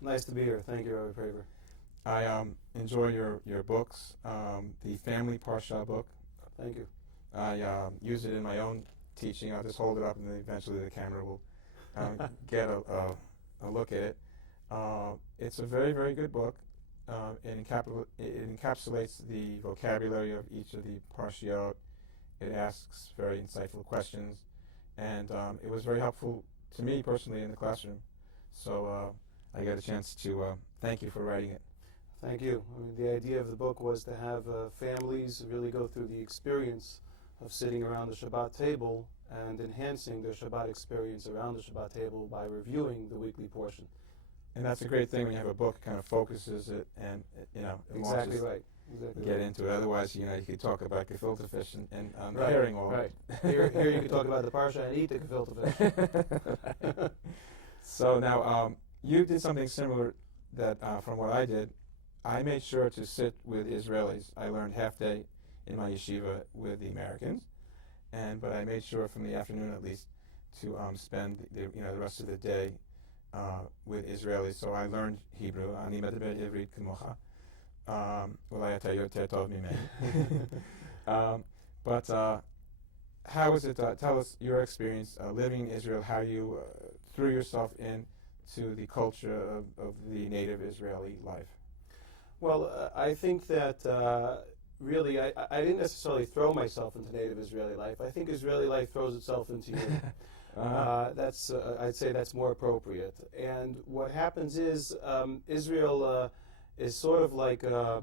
Nice to be here. Thank you, Rabbi Praver. I enjoy your books, the Family Parsha book. Thank you. I use it in my own teaching. I'll just hold it up, and then eventually the camera will get a look at it. It's a very, very good book. It encapsulates the vocabulary of each of the parshiot. It asks very insightful questions, and it was very helpful to me personally in the classroom. So I got a chance to thank you for writing it. Thank you. I mean, the idea of the book was to have families really go through the experience of sitting around the Shabbat table and enhancing their Shabbat experience around the Shabbat table by reviewing the weekly portion. And that's a great thing when you have a book that kind of focuses it, and it Exactly launches, right. Exactly get right. into it. Otherwise, you could talk about gefilte fish and Right, herring all. Right. Here you can talk about the parsha and eat the gefilte fish. So now you did something similar that from what I did. I made sure to sit with Israelis. I learned half day in my yeshiva with the Americans, but I made sure from the afternoon at least to spend the rest of the day with Israelis. So I learned Hebrew. Ani medaber ivrit k'mocha. Ulai ata yoter tov mimeni. But how was it? Tell us your experience living in Israel. How you threw yourself into the culture of the native Israeli life. Well, I think that really I didn't necessarily throw myself into native Israeli life. I think Israeli life throws itself into you. That's I'd say that's more appropriate. And what happens is Israel is sort of like a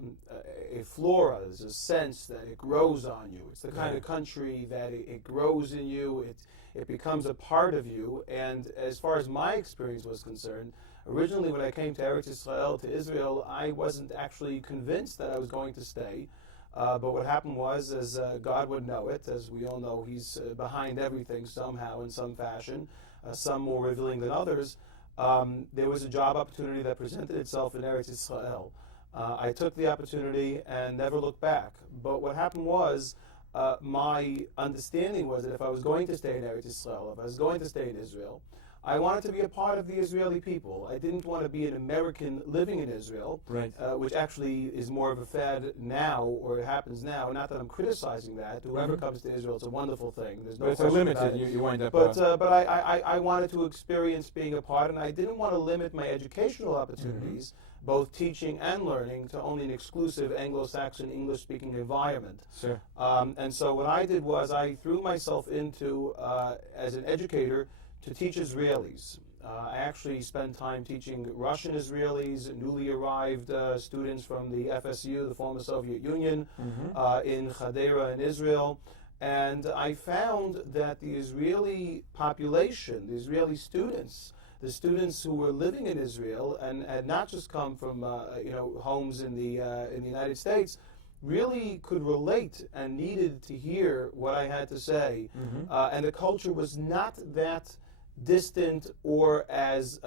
flora. There's a sense that it grows on you. It's the kind of country that it grows in you. It becomes a part of you. And as far as my experience was concerned, originally when I came to Eretz Yisrael, to Israel, I wasn't actually convinced that I was going to stay. But what happened was, as God would know it, as we all know, He's behind everything somehow in some fashion, some more revealing than others. There was a job opportunity that presented itself in Eretz Yisrael. I took the opportunity and never looked back. But what happened was, my understanding was that if I was going to stay in Eretz Yisrael, if I was going to stay in Israel, I wanted to be a part of the Israeli people. I didn't want to be an American living in Israel, Right. Which actually is more of a fad now, or it happens now. Not that I'm criticizing that. Whoever comes to Israel, it's a wonderful thing. There's no But it's a question about limited. it. You wind up. But I wanted to experience being a part, and I didn't want to limit my educational opportunities, both teaching and learning, to only an exclusive Anglo-Saxon English-speaking environment. Sure. And so what I did was I threw myself into, as an educator, to teach Israelis. I actually spent time teaching Russian Israelis, newly arrived students from the FSU, the former Soviet Union, in Hadera in Israel. And I found that the Israeli population, the Israeli students, the students who were living in Israel and had not just come from homes in the United States, really could relate and needed to hear what I had to say. And the culture was not that distant or as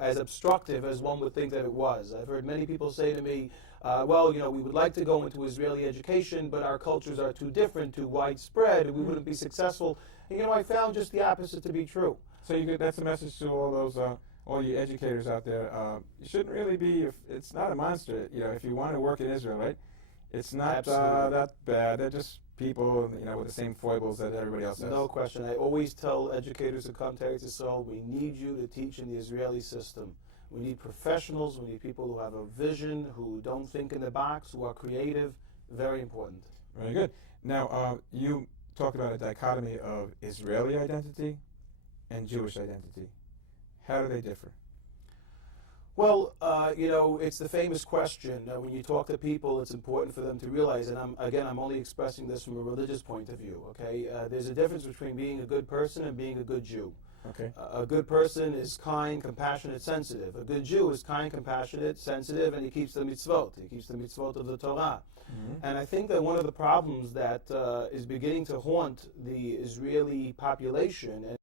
as obstructive as one would think that it was. I've heard many people say to me, we would like to go into Israeli education, but our cultures are too different, too widespread, and we wouldn't be successful. And I found just the opposite to be true. So that's a message to all those all you educators out there. You shouldn't really be. It's not a monster. If you want to work in Israel, right? It's not that bad. They're just people, with the same foibles that everybody else has. No question. I always tell educators who come to Eretz Yisrael, we need you to teach in the Israeli system. We need professionals. We need people who have a vision, who don't think in the box, who are creative. Very important. Very good. Now, you talked about a dichotomy of Israeli identity and Jewish identity. How do they differ? Well, it's the famous question. When you talk to people, it's important for them to realize, and I'm only expressing this from a religious point of view, okay? There's a difference between being a good person and being a good Jew. Okay. A good person is kind, compassionate, sensitive. A good Jew is kind, compassionate, sensitive, and he keeps the mitzvot. He keeps the mitzvot of the Torah. And I think that one of the problems that is beginning to haunt the Israeli population, and